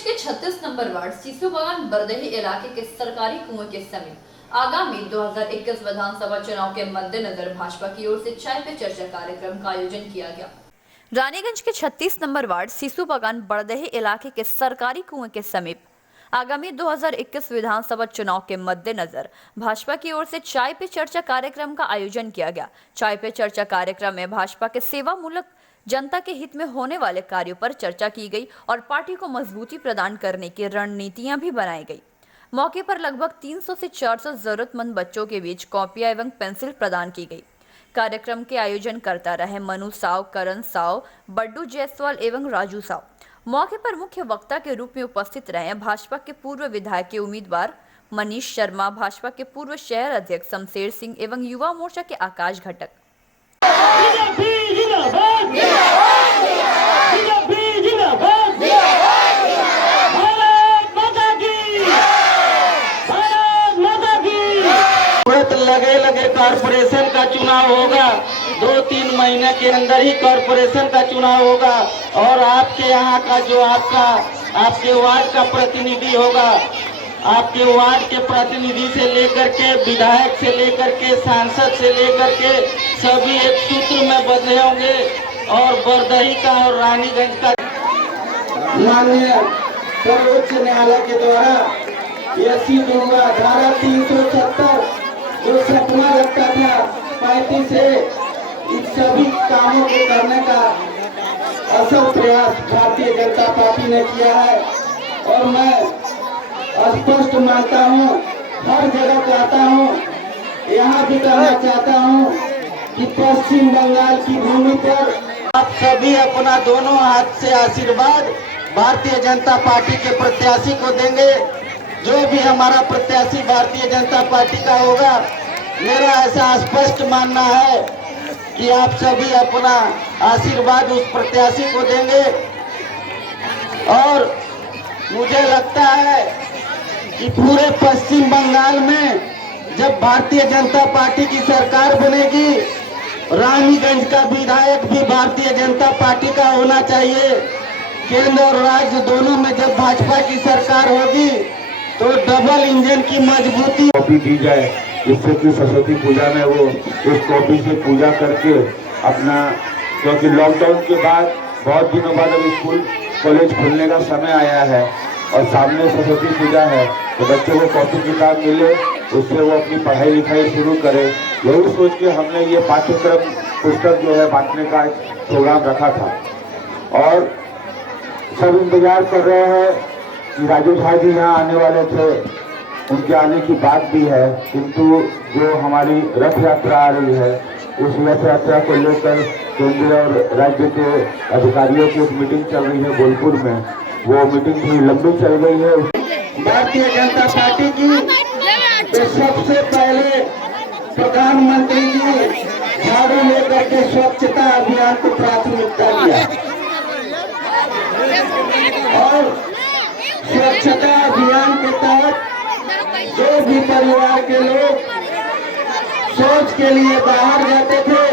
रानीगंज के 36 number ward सीसो बागान बरदही इलाके के सरकारी कुएं के समीप आगामी 2021 विधानसभा चुनाव के मद्देनजर भाजपा की ओर से चाय पे चर्चा कार्यक्रम का आयोजन किया गया। रानीगंज के 36 नंबर वार्ड सीसो बागान बरदही इलाके के सरकारी कुएं के समीप आगामी 2021 विधानसभा चुनाव के मद्देनजर भाजपा की ओर से चाय पे चर्चा कार्यक्रम का आयोजन किया गया। चाय पे चर्चा कार्यक्रम में भाजपा के सेवामूलक जनता के हित में होने वाले कार्यों पर चर्चा की गई और पार्टी को मजबूती प्रदान करने की रणनीतियां भी बनाई गई। मौके पर लगभग 300 से 400 जरूरतमंद बच्चों के बीच कॉपियां एवं पेंसिल प्रदान की गई। कार्यक्रम के आयोजन करता रहे मनु साव, करण साव, बड्डू जायसवाल एवं राजू साव। मौके पर मुख्य वक्ता के रूप में उपस्थित रहे भाजपा के पूर्व विधायक के उम्मीदवार मनीष शर्मा, भाजपा के पूर्व शहर अध्यक्ष शमशेर सिंह एवं युवा मोर्चा के आकाश घटक। लगे कॉर्पोरेशन का चुनाव होगा, 2-3 महीने के अंदर ही कॉर्पोरेशन का चुनाव होगा और आपके यहाँ का जो आपके वार्ड का प्रतिनिधि होगा, आपके वार्ड के प्रतिनिधि से लेकर के विधायक से लेकर के सांसद से लेकर के सभी एक सूत्र में बंधे होंगे और बरदही का और रानीगंज का माननीय सर्वोच्च न्यायालय के द्वारा यह सिद्ध हुआ। धारा 370 जो सपना रखता था 35 से इन सभी कामों को करने का असल प्रयास भारतीय जनता पार्टी ने किया है और मैं स्पष्ट मानता हूँ, हर जगह कहता हूँ, यहाँ भी कहना चाहता हूँ कि पश्चिम बंगाल की भूमि पर आप सभी अपना दोनों हाथ से आशीर्वाद भारतीय जनता पार्टी के प्रत्याशी को देंगे। जो भी हमारा प्रत्याशी भारतीय जनता पार्टी का होगा, मेरा ऐसा स्पष्ट मानना है कि आप सभी अपना आशीर्वाद उस प्रत्याशी को देंगे और मुझे लगता है कि पूरे पश्चिम बंगाल में जब भारतीय जनता पार्टी की सरकार बनेगी, रानीगंज का विधायक भी भारतीय जनता पार्टी का होना चाहिए। केंद्र और राज्य दोनों में जब भाजपा की सरकार होगी तो डबल इंजन की मजबूती कॉपी दी जाए, जिससे कि सरस्वती पूजा में वो उस कॉपी से पूजा करके अपना, क्योंकि लॉकडाउन के बाद बहुत दिनों बाद अब स्कूल कॉलेज खुलने का समय आया है और सामने सरस्वती पूजा है, तो बच्चों को कॉपी किताब मिले, उससे वो अपनी पढ़ाई लिखाई शुरू करे। यही सोच के हमने ये पाठ्यक्रम पुस्तक जो है बांटने का प्रोग्राम रखा था और सब इंतजार कर रहे हैं कि राजू भाई जी यहाँ आने वाले थे, उनके आने की बात भी है, किंतु जो हमारी रथ यात्रा आ रही है उस रथ यात्रा को लेकर केंद्र और राज्य के अधिकारियों की एक मीटिंग चल रही है बोलपुर में, वो मीटिंग थोड़ी लंबी चल गई है। भारतीय जनता पार्टी की तो सबसे पहले प्रधानमंत्री जी झाड़ू लेकर के स्वच्छता अभियान को प्राथमिकता दिया और स्वच्छता अभियान के तहत जो भी परिवार के लोग शौच के लिए बाहर जाते थे,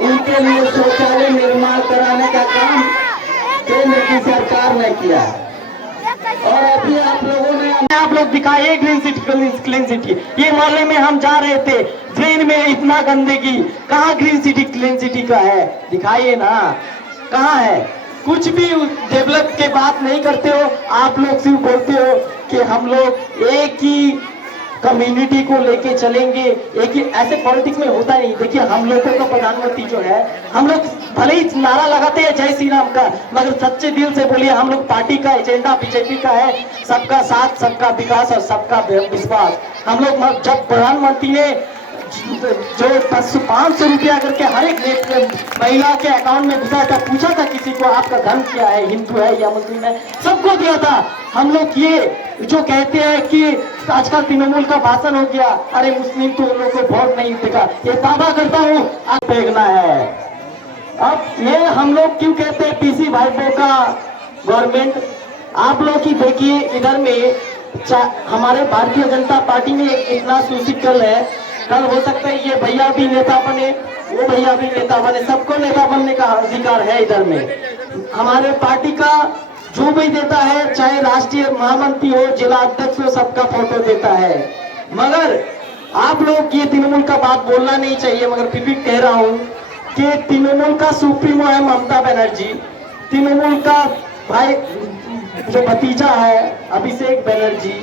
उनके लिए शौचालय निर्माण कराने का काम केंद्र की सरकार ने किया और अभी आप लोग दिखाए ग्रीन सिटी क्लीन सिटी। ये मोहल्ले में हम जा रहे थे, ड्रेन में इतना गंदगी, कहाँ ग्रीन सिटी क्लीन सिटी का है, दिखाइए ना, कहाँ है? कुछ भी डेवलप के बात नहीं करते हो, आप लोग सिर्फ बोलते हो कि हम लोग एक ही कम्युनिटी को लेके चलेंगे, एक ही, ऐसे पॉलिटिक्स में होता नहीं। देखिए हम लोगों का प्रधानमंत्री जो है, हम लोग भले ही नारा लगाते हैं जय श्री राम का, मगर सच्चे दिल से बोलिए हम लोग पार्टी का एजेंडा बीजेपी का है, सबका साथ, सबका विकास और सबका विश्वास। हम लोग जब प्रधानमंत्री ने जो 500 रुपया करके हर एक महिला के अकाउंट में घुसा था, पूछा था किसी को आपका धर्म क्या है, हिंदू है या मुस्लिम है, सबको दिया था। हम लोग ये जो कहते हैं कि आजकल तृणमूल का भाषण हो गया, अरे मुस्लिम तो उन लोग को वोट नहीं देगा, ये दावा करता हूँ आप देखना है। अब ये हम लोग क्यों कहते हैं पीसी भाइयों का गवर्नमेंट, आप लोग ही देखिए इधर में हमारे भारतीय जनता पार्टी में इतना सुशिक्षित है, कल हो सकता है ये भैया भी नेता बने, वो भैया भी नेता बने, सबको नेता बनने का अधिकार है इधर में। हमारे पार्टी का जो भी देता है, चाहे राष्ट्रीय महामंत्री हो, जिला अध्यक्ष हो, सबका फोटो देता है। मगर आप लोग ये तृणमूल का बात बोलना नहीं चाहिए, मगर फिर भी कह रहा हूँ कि तृणमूल का सुप्रीमो है ममता बनर्जी, तृणमूल का भाई जो भतीजा है अभिषेक बनर्जी,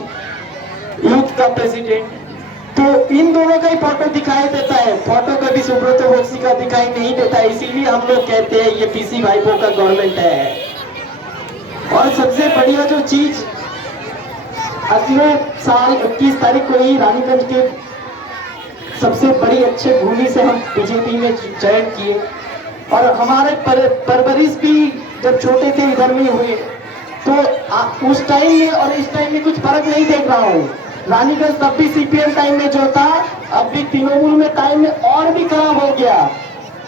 यूथ का प्रेसिडेंट, तो इन दोनों का ही फोटो दिखाई देता है, फोटो कभी सुब्रतो बक्सी का दिखाई नहीं देता है। इसीलिए हम लोग कहते हैं ये पीसी भाइपों का गवर्नमेंट है। और सबसे बढ़िया जो चीज, अगले साल 21 तारीख को ही रानीगंज के सबसे बड़ी अच्छे भूमि से हम बीजेपी में चयन किए, और हमारे परवरिश भी जब छोटे थे इधर में हुए, तो उस टाइम में और इस टाइम में कुछ फर्क नहीं देख रहा हूँ। रानीगंज तब भी सीपीएम टाइम में जो था, अब भी तृणमूल में टाइम में और भी खराब हो गया।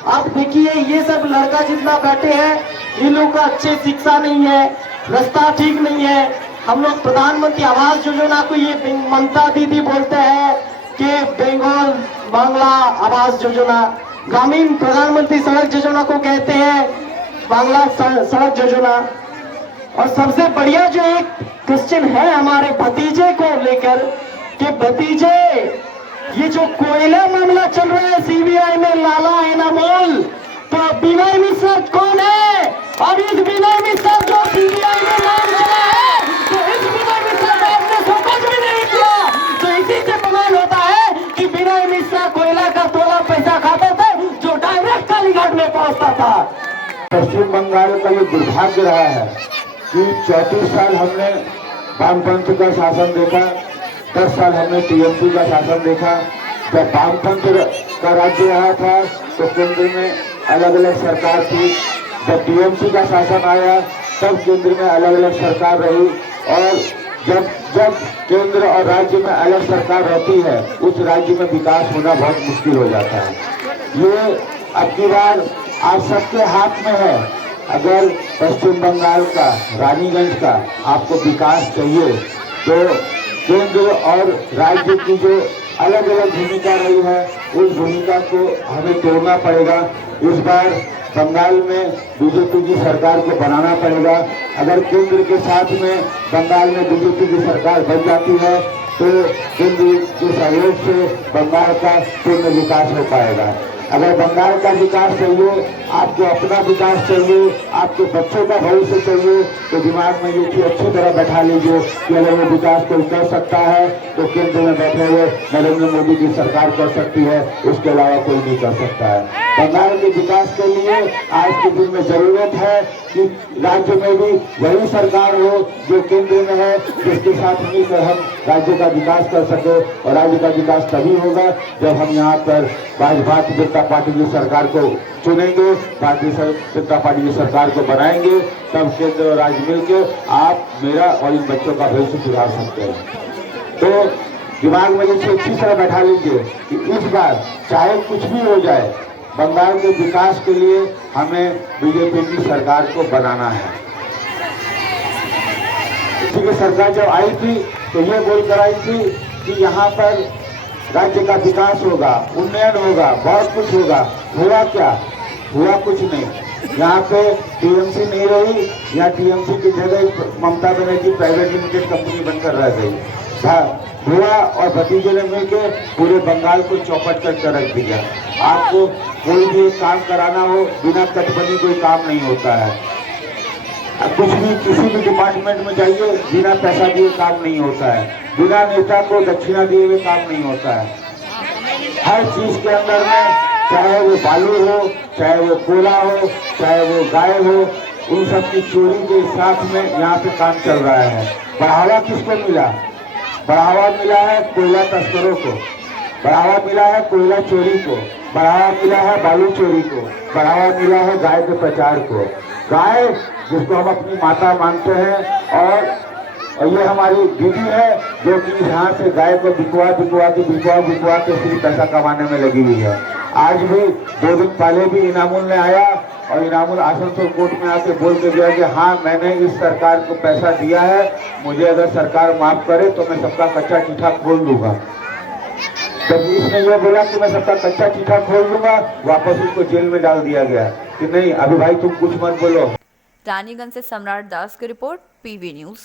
आप देखिए ये सब लड़का जितना बैठे हैं, इन लोगों का अच्छे शिक्षा नहीं है, रास्ता ठीक नहीं है। हम लोग प्रधानमंत्री आवास योजना को ये ममता दीदी बोलते हैं कि बंगाल बांग्ला आवास योजना, ग्रामीण प्रधानमंत्री सड़क योजना को कहते हैं बांग्ला सड़क योजना। और सबसे बढ़िया जो एक क्वेश्चन है हमारे भतीजे को लेकर कि भतीजे, ये जो कोयला मामला चल रहा है सीबीआई में, लाला एनामोल, तो विनय मिश्रा कौन है? और इस विनय मिश्रा जो सीबीआई में नाम चला है, तो इस विनय मिश्रा का आपने सब कुछ भी नहीं किया। तो इसी से प्रमाण होता है कि विनय मिश्रा कोयला का तोला पैसा खाता था, जो डायरेक्ट कालीघाट में पहुंचता था। पश्चिम बंगाल का ये दुर्भाग्य रहा है कि 34 साल हमने वामपंथ का शासन देखा, 10 साल हमने टीएमसी का शासन देखा। जब वामपंथ का राज्य रहा था तो केंद्र में अलग अलग सरकार थी, जब टीएमसी का शासन आया तब केंद्र में अलग अलग सरकार रही, और जब केंद्र और राज्य में अलग सरकार रहती है, उस राज्य में विकास होना बहुत मुश्किल हो जाता है। ये अब की बार आप सबके हाथ में है। अगर पश्चिम बंगाल का, रानीगंज का आपको विकास चाहिए तो केंद्र और राज्य की जो अलग अलग भूमिका रही है, उस भूमिका को हमें तोड़ना पड़ेगा। इस बार बंगाल में बीजेपी की सरकार को बनाना पड़ेगा। अगर केंद्र के साथ में बंगाल में बीजेपी की सरकार बन जाती है तो केंद्र के सहयोग से बंगाल का पूर्ण विकास हो पाएगा। अगर बंगाल का विकास चाहिए, आपको अपना विकास चाहिए, आपके बच्चों का भविष्य चाहिए, तो दिमाग में ये चीज अच्छी तरह बैठा लीजिए कि अगर वो विकास कोई कर सकता है तो केंद्र में बैठे हुए नरेंद्र मोदी की सरकार कर सकती है, उसके अलावा कोई नहीं कर सकता है। बंगाल के विकास के लिए आज के दिन में जरूरत है कि राज्य में भी वही सरकार हो जो केंद्र में है, जिसके साथ मिलकर हम राज्य का विकास कर सके। और राज्य का विकास तभी होगा जब हम यहाँ पर भारतीय जनता पार्टी की सरकार को चुनेंगे, भारतीय जनता पार्टी की सरकार को बनाएंगे, तब केंद्र और राज्य मिलकर आप, मेरा और इन बच्चों का भविष्य सुधार सकते हैं। तो दिमाग में ये अच्छी तरह बैठा लीजिए कि इस बार चाहे कुछ भी हो जाए, बंगाल के विकास के लिए हमें बीजेपी की सरकार को बनाना है। इसी की सरकार जब आई थी तो ये बोलकर आई थी कि यहाँ पर राज्य का विकास होगा, उन्नयन होगा, बहुत कुछ होगा। हुआ क्या? हुआ कुछ नहीं। यहाँ पे टीएमसी नहीं रही, यहाँ टीएमसी की जगह Mamata Banerjee private limited company बनकर रह गई। हुआ और भतीजे ने मिलकर पूरे बंगाल को चौपट कर रख दिया। आपको कोई भी काम कराना हो, बिना कटबंदी कोई काम नहीं होता है। कुछ भी किसी भी डिपार्टमेंट में जाइए, बिना पैसा दिए काम नहीं होता है, बिना नेता को दक्षिणा दिए हुए काम नहीं होता है। हर चीज के अंदर में, चाहे वो बालू हो, चाहे वो कोयला हो, चाहे वो गाय हो, उन सब की चोरी के साथ में यहाँ पे काम चल रहा है। बढ़ावा किसको मिला? बढ़ावा मिला है कोयला तस्करों को, बढ़ावा मिला है कोयला चोरी को, बढ़ावा मिला है बालू चोरी को, बढ़ावा मिला है गाय के प्रचार को। गाय जिसको हम अपनी माता मानते हैं, और ये हमारी दीदी है जो कि यहाँ से गाय को बिकवा के सिर्फ पैसा कमाने में लगी हुई है। आज भी 2 दिन पहले भी इनामुल ने आया और इनामुल आसनसोल कोर्ट में आके बोल के गया कि हाँ, मैंने इस सरकार को पैसा दिया है, मुझे अगर सरकार माफ करे तो मैं सबका कच्चा चिट्ठा खोल दूंगा। जब इसने ये बोला कि मैं सबका कच्चा चिट्ठा खोल दूंगा, वापस उसको जेल में डाल दिया गया कि नहीं अभी भाई तुम कुछ मत बोलो। रानीगंज से सम्राट दास की रिपोर्ट, PV न्यूज़।